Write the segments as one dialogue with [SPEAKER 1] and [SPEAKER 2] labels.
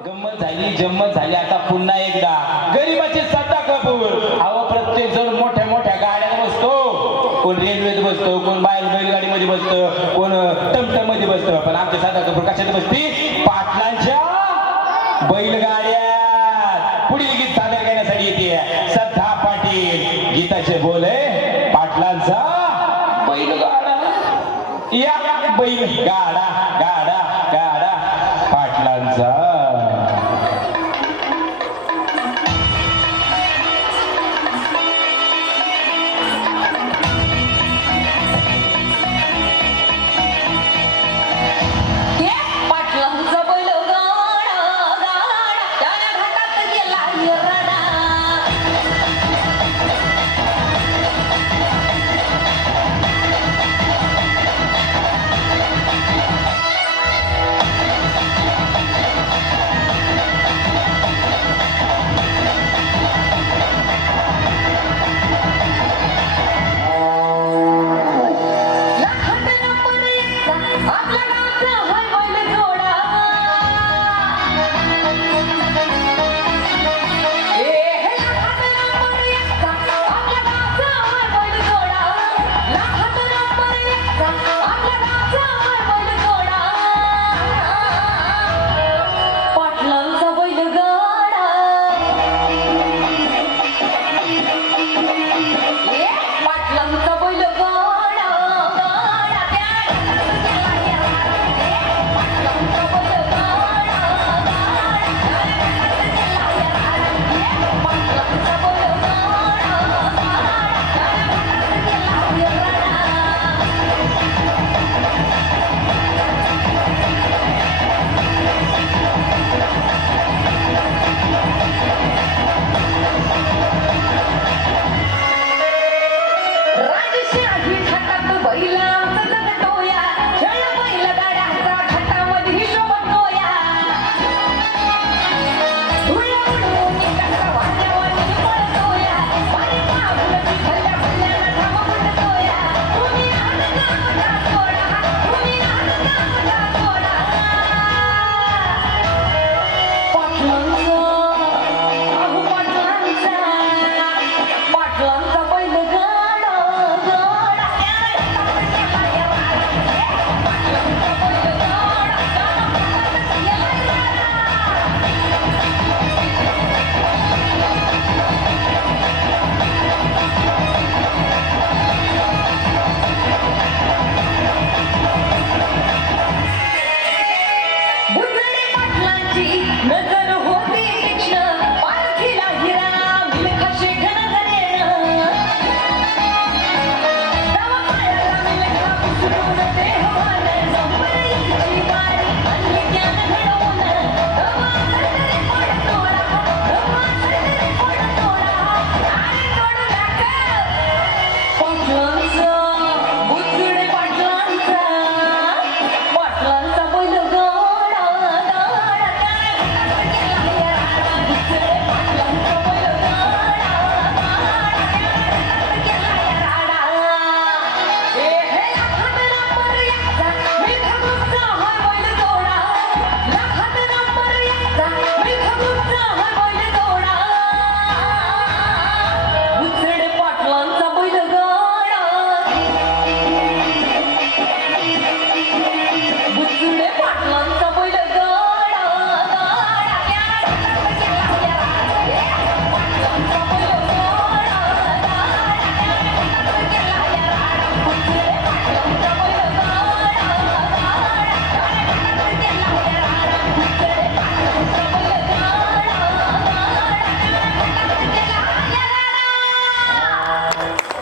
[SPEAKER 1] गंमत झाली जम्मत झाली आता पुन्हा एकदा. गरीबाचे सत्ता कपूर अहो प्रत्येक जण मोठ्या मोठ्या गाड्यात बसतो. कोण रेल्वेत बसतो कोण बाहेर बैलगाडीमध्ये बसतो कोण टमटममध्ये बसतो. पण आमचे सत्ता कपूर कशात बसते? पाटलांच्या बैलगाड्या पुढील गीत सादर करण्यासाठी येते. सद्धा पाटील गीताचे बोल. पाटलांचा बैलगाडा. या
[SPEAKER 2] बैलगाड.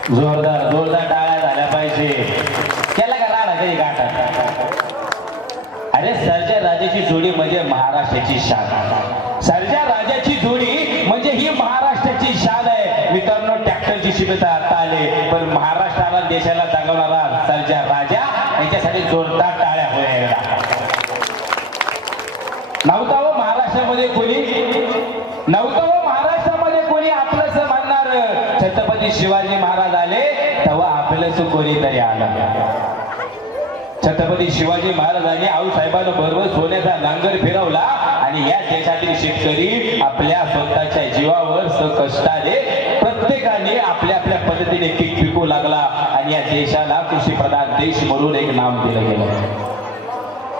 [SPEAKER 1] जोरदार जोरदार टाळ्या झाल्या पाहिजे. त्याला का राडा कधी गाठा? अरे सरच्या राजाची जोडी म्हणजे महाराष्ट्राची शान. सरच्या राजाची जोडी म्हणजे ही महाराष्ट्राची शान आहे. मित्रांनो ट्रॅक्टरची शिबिर आता आले पण महाराष्ट्राला देशाला जगवणारा सरच्या राजा याच्यासाठी जोरदार टाळ्या होयला नव्हता हो महाराष्ट्रामध्ये कोणी? नव्हता छत्रपती शिवाजी महाराज आले तेव्हा आपल्याला सुखोरी तरी आला छत्रपती शिवाजी महाराजांनी आऊसाहेबांना बरोबर सोन्याचा नांगर फिरवला आणि
[SPEAKER 2] या देशातील शेतकरी आपल्या स्वतःच्या जीवावर सकष्टाने प्रत्येकाने आपल्या आपल्या पद्धतीने पीक पिकू लागला आणि या देशाला कृषीप्रधान देश म्हणून एक नाम दिलं गेलं.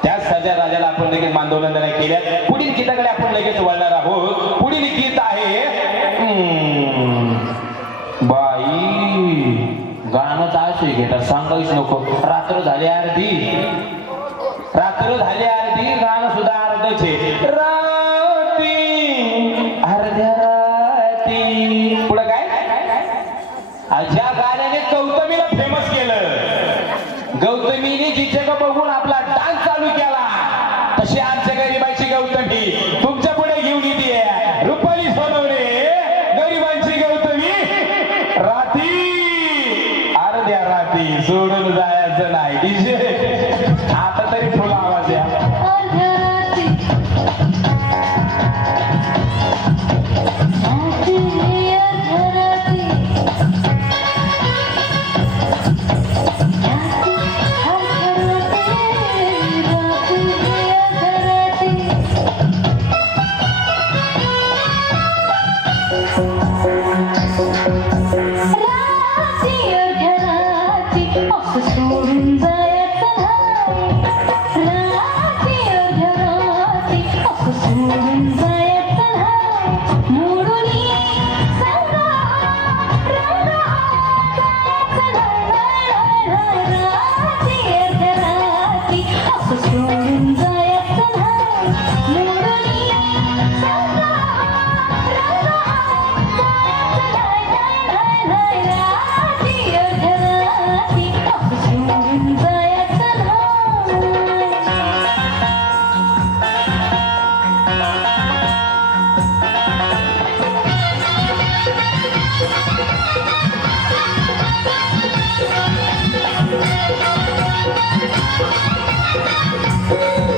[SPEAKER 2] त्याच सध्या राजाला आपण लगेच आंदोलन केल्या पुढील गीताकडे आपण लगेच वळणार आहोत? पुढील गीत आहे? गाणं घेतात. सांगायच नको. रात्र झाली अर्धी. रात्र झाली अर्धी रान सुद्धा अर्धच Thank you.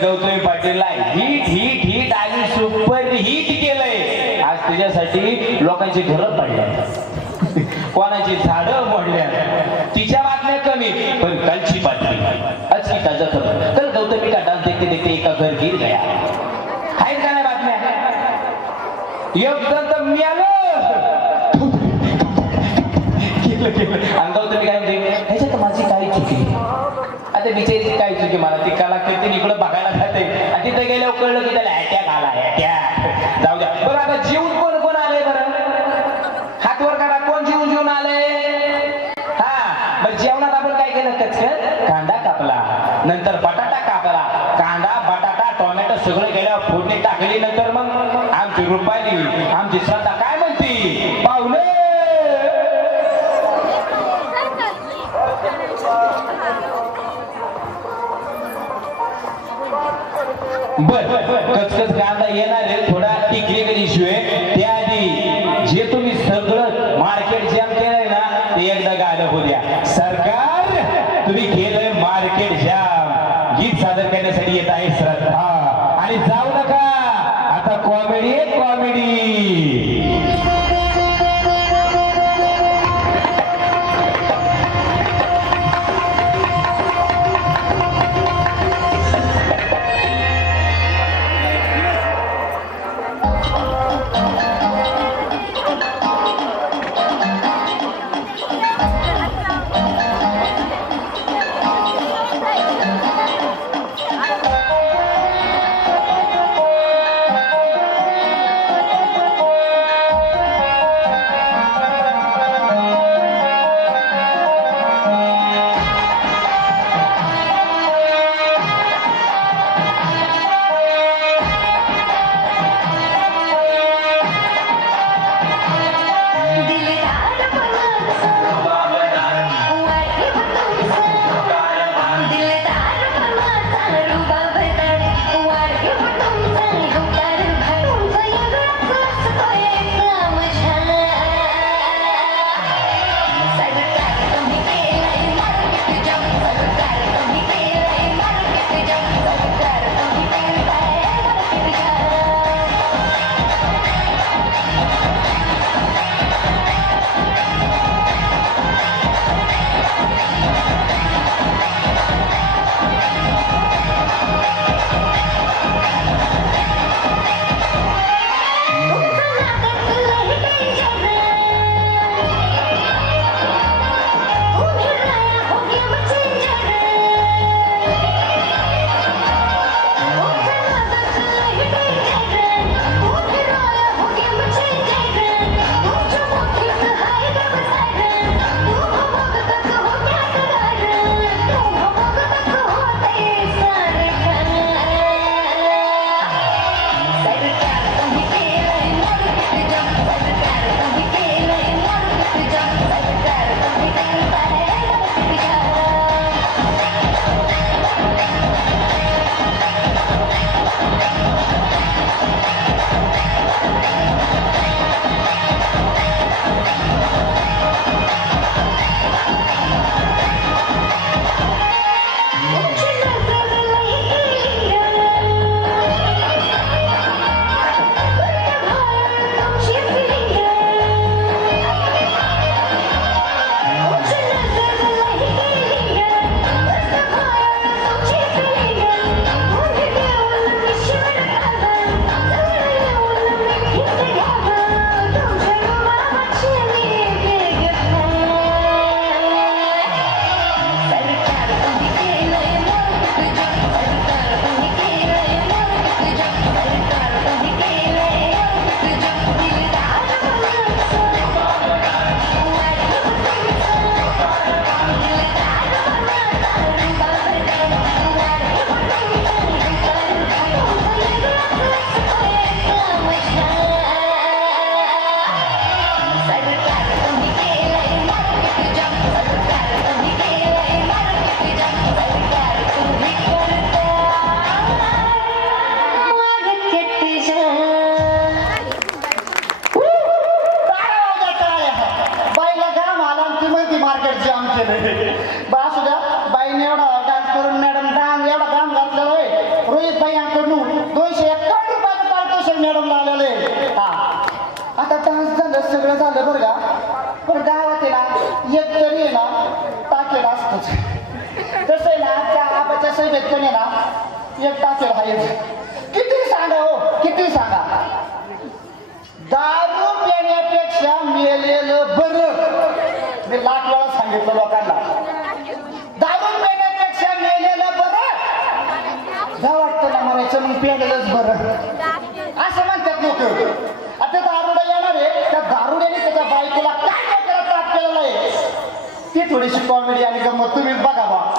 [SPEAKER 2] गाण्याने मात्र गौतमी पाटीलला हिट हिट हिट आणि सुपर हिट केलंय. आज तिच्यासाठी लोकांची घरं पडल्या कोणाची झाडं मोडल्या तिच्या बातम्या कमी पण कालची बातमी. आज की ताजा खबर. कल गौतमी का डान्स देखते देखते एका घर गिर गया. आहेत का नाही बातम्या? एकदम तर मी आलो. आणि गौतमी काय म्हणते? ह्याच्यात माझी काय चुकी? आता मला काय चुकी? मला गेल्यावर कळलं की त्याला अटॅक आला अटॅक जाऊ द्या. बरं आता जीवन कोण कोण आले बरं? हातवर करा कोण जीवन जीवन आले हा मग जेवणात आपण काय केलं? कचकन कांदा कापला. नंतर बटाटा कापला. कांदा बटाटा टोमॅटो सगळं गेल्यावर फोडणी टाकली. नंतर मग आमची रुपाली आमची श्रद्धा बर. कचकच कांदा येणार आहे. थोडा टिकलेला इश्यू आहे
[SPEAKER 3] आबाच्या व्यक्तीने ना एक टाकेल आहेच किती सांगा हो? किती सांगा? दारू पिण्यापेक्षा मेलेलं बरं. मी लाख वेळा सांगितलं लोकांना. दारू पिण्यापेक्षा मेलेलं ना म्हणायचं मग प्यायलाच बरं. असं म्हणतात लोक. आता दारुडा येणार आहे. त्या दारुड्याने त्याच्या बायकोला काय काय करत आपल्याला केलेला ती थोडीशी कॉमेडी आणि गमत तुम्ही बघा बा